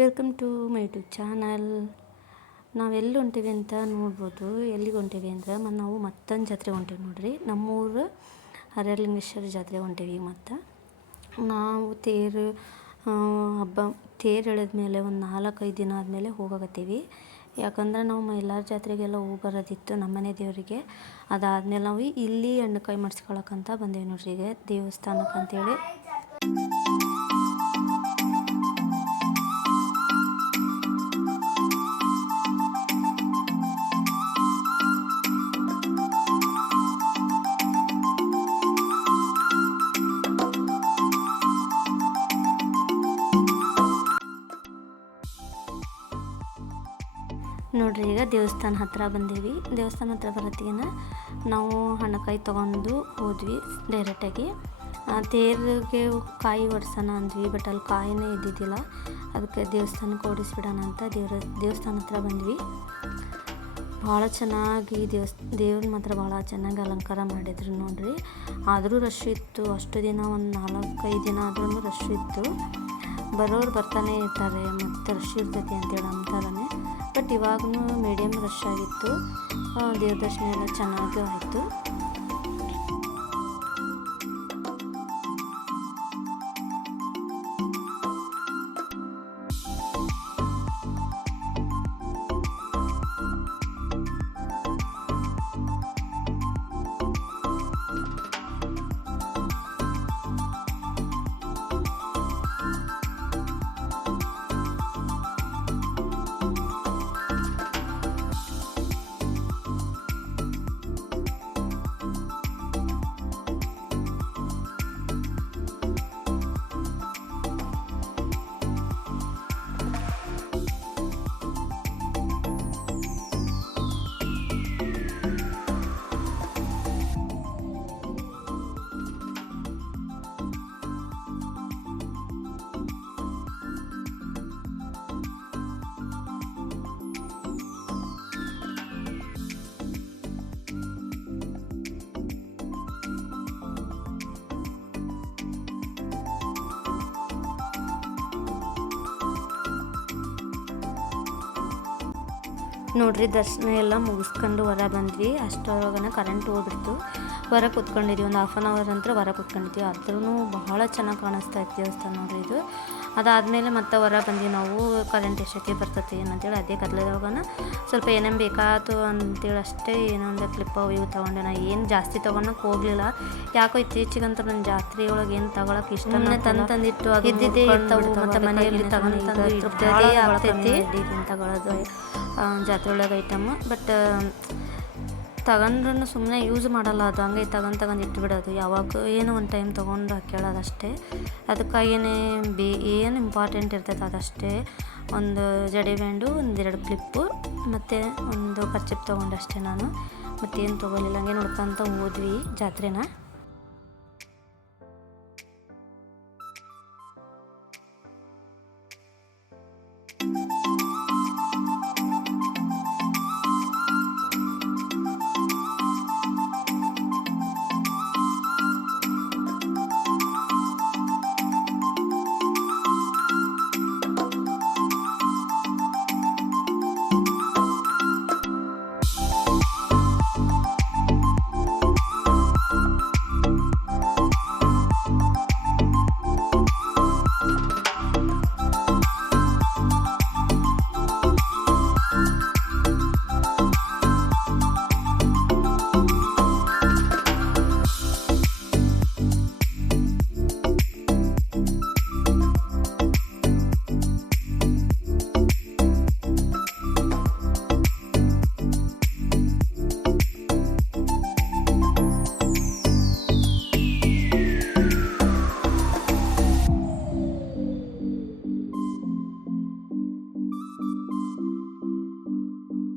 Welcome to my YouTube channel. ನಾವೆಲ್ಲಿ ಹೊಂಟೀವಿ ಅಂತ ನೋಡ್ಬೋದು. ಎಲ್ಲಿಗೆ ಹೊಂಟೀವಿ ಅಂದರೆ ನಾವು ಮತ್ತೊಂದು ಜಾತ್ರೆ ಹೊಂಟೀವಿ ನೋಡ್ರಿ. ನಮ್ಮೂರು ಹರಲಿಂಗೇಶ್ವರ ಜಾತ್ರೆ ಹೊಂಟೀವಿ. ಮತ್ತು ನಾವು ತೇರು ಎಳೆದ ಮೇಲೆ ಒಂದು 4-5 ದಿನ ಆದಮೇಲೆ ಹೋಗಕತ್ತೀವಿ. ಯಾಕಂದ್ರೆ ನಾವು ಎಲ್ಲರ ಜಾತ್ರೆಗೆಲ್ಲ ಹೋಗಿ ಬರೋದಿತ್ತು ನಮ್ಮನೆ ದೇವರಿಗೆ. ಅದಾದಮೇಲೆ ನಾವು ಇಲ್ಲಿ ಹಣ್ಣು ಕಾಯಿ ಮಾಡಿಸ್ಕೊಳಕ್ಕಂತ ಬಂದೇವಿ ನೋಡ್ರಿ. ಈಗ ದೇವಸ್ಥಾನಕ್ಕೆ ಅಂತೇಳಿ ನೋಡ್ರಿ. ಈಗ ದೇವಸ್ಥಾನ ಹತ್ರ ಬಂದೀವಿ. ದೇವಸ್ಥಾನ ಹತ್ರ ಬರೋತ್ತಿಗೆ ನಾವು ಹಣ್ಣುಕಾಯಿ ತೊಗೊಂಡು ಹೋದ್ವಿ ಡೈರೆಕ್ಟಾಗಿ. ತೇರಿಗೆ ಕಾಯಿ ಒಡ್ಸೋಣ ಅಂದ್ವಿ, ಬಟ್ ಅಲ್ಲಿ ಕಾಯಿನೇ ಇದ್ದಿದ್ದಿಲ್ಲ. ಅದಕ್ಕೆ ದೇವಸ್ಥಾನಕ್ಕೆ ಓಡಿಸ್ಬಿಡೋಣ ಅಂತ ದೇವಸ್ಥಾನ ಹತ್ರ ಬಂದ್ವಿ. ಭಾಳ ಚೆನ್ನಾಗಿ ದೇವ್ರ ಮಾತ್ರ ಭಾಳ ಚೆನ್ನಾಗಿ ಅಲಂಕಾರ ಮಾಡಿದ್ರು ನೋಡ್ರಿ. ಆದರೂ ರಶ್ ಇತ್ತು. ಅಷ್ಟು ದಿನ ಒಂದು 4-5 ದಿನ ಆದ್ರೂ ರಶ್ ಇತ್ತು. ಬರೋರು ಬರ್ತಾನೆ ಇರ್ತಾರೆ, ಮತ್ತು ರಶ್ ಇರ್ತೈತಿ ಅಂತೇಳಿ ಅಂತಾರೇ. ಬಟ್ ಇವಾಗೂ ಮೀಡಿಯಮ್ ರಶ್ ಆಗಿತ್ತು. ದೇವ್ರ ದರ್ಶನ ಎಲ್ಲ ಚೆನ್ನಾಗಿ ಆಯಿತು. ನೋಡ್ರಿ, ದರ್ಶನ ಎಲ್ಲ ಮುಗಿಸ್ಕೊಂಡು ಹೊರ ಬಂದ್ವಿ. ಅಷ್ಟರೊಳಗನೆ ಕರೆಂಟ್ ಹೋಗ್ಬಿಡ್ತು. ಹೊರ ಕೂತ್ಕೊಂಡಿದ್ವಿ. ಒಂದು 1/2 hour ಅಂತ ಹೊರ ಕೂತ್ಕೊಂಡಿದ್ವಿ. ಆದ್ರೂ ಬಹಳ ಚೆನ್ನಾಗಿ ಕಾಣಿಸ್ತಾ ಇತ್ತು ದೇವಸ್ಥಾನ ನೋಡ್ರಿ ಇದು. ಅದಾದಮೇಲೆ ಮತ್ತೆ ಹೊರ ಬಂದ್ವಿ ನಾವು. ಕರೆಂಟ್ ಎಷ್ಟೊತ್ತಿಗೆ ಬರ್ತೈತಿ ಏನಂತೇಳಿ ಅದೇ ಕತ್ಲೆದೊಳಗನ ಸ್ವಲ್ಪ ಏನೇನು ಬೇಕಾಯ್ತು ಅಂತೇಳಿ ಅಷ್ಟೇ ಏನೊಂದು ಕ್ಲಿಪ್ ಇವು ತೊಗೊಂಡೆ. ನಾ ಏನು ಜಾಸ್ತಿ ತೊಗೊಳಕ್ಕೆ ಹೋಗಲಿಲ್ಲ. ಯಾಕೋ ಇತ್ತೀಚೆಗಂತ ನನ್ನ ಜಾತ್ರೆ ಒಳಗೆ ಏನು ತೊಗೊಳಕ್ಕೆ ಇಷ್ಟ ತಂದಿಟ್ಟು ಇದ್ದಿದ್ದೇ ಇರ್ತಾವೆ. ಮತ್ತು ಮನೆಯಲ್ಲಿ ತಗೊಂಡು ಆಗ್ತೈತಿ ತಗೊಳ್ಳೋದು ಜಾತ್ರೆ ಒಳಗೆ ಐಟಮ್. ಬಟ್ ತಗೊಂಡ್ರೂ ಸುಮ್ಮನೆ ಯೂಸ್ ಮಾಡಲ್ಲ. ಅದು ಹಂಗೆ ತಗೊಂಡು ಇಟ್ಬಿಡೋದು. ಯಾವಾಗ ಏನೋ ಒಂದು ಟೈಮ್ ತೊಗೊಂಡು ಹಾಕ್ಕೊಳ್ಳೋದು ಅಷ್ಟೇ. ಅದಕ್ಕಾಗಿಯೇ ಏನು ಇಂಪಾರ್ಟೆಂಟ್ ಇರ್ತೈತೆ ಅದಷ್ಟೇ. ಒಂದು ಜಡೆ ಬ್ಯಾಂಡು, 1-2 ಕ್ಲಿಪ್ಪು, ಮತ್ತು ಒಂದು ಕರ್ಚಿಪ್ ತೊಗೊಂಡಷ್ಟೇ ನಾನು. ಮತ್ತೇನು ತೊಗೊಲಿಲ್ಲ. ಹಂಗೆ ನೋಡ್ಕೊಂತ ಹೋದ್ವಿ ಜಾತ್ರೆನ.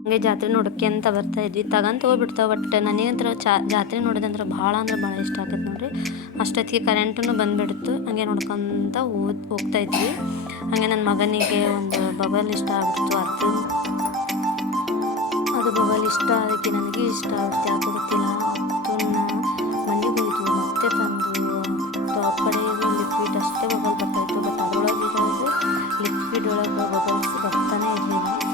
ಹಂಗೆ ಜಾತ್ರೆ ನೋಡೋಕ್ಕೆ ಅಂತ ಬರ್ತಾಯಿದ್ವಿ. ತಗೊಂತ ಹೋಗ್ಬಿಡ್ತಾವೆ. ಬಟ್ ನನಗಂತರ ಜಾತ್ರೆ ನೋಡೋದಂದ್ರೆ ಭಾಳ ಇಷ್ಟ ಆಗತ್ತೆ ನೋಡ್ರಿ. ಅಷ್ಟೊತ್ತಿಗೆ ಕರೆಂಟೂ ಬಂದುಬಿಡ್ತು. ಹಂಗೆ ನೋಡ್ಕೊತ ಹೋಗ್ತಾಯಿದ್ವಿ. ಹಾಗೆ ನನ್ನ ಮಗನಿಗೆ ಒಂದು ಬಬಲ್ ಇಷ್ಟ ಆಗ್ಬಿಡ್ತು. ಅದು ಬಬಲ್ ಇಷ್ಟ ಅದಕ್ಕೆ ನನಗೆ ಇಷ್ಟ ಆಗುತ್ತೆ. ಯಾಕೆ ಗೊತ್ತಿಲ್ಲ. ಅದನ್ನ ಮನೆಗೆ ಹೋಯ್ತು ಮತ್ತೆ ತಂದು ಆ ಕಡೆ ಲಿಕ್ವಿಡ್ ಅಷ್ಟೇ ಬಬಲ್ ಬರ್ತಾಯಿತ್ತು. ಬಟ್ ಅದರೊಳಗೆ ಲಿಕ್ವಿಡ್ ಒಳಗೆ ಬಬಲ್ಸ್ ಬರ್ತಾನೆ ಇರಲಿಲ್ಲ.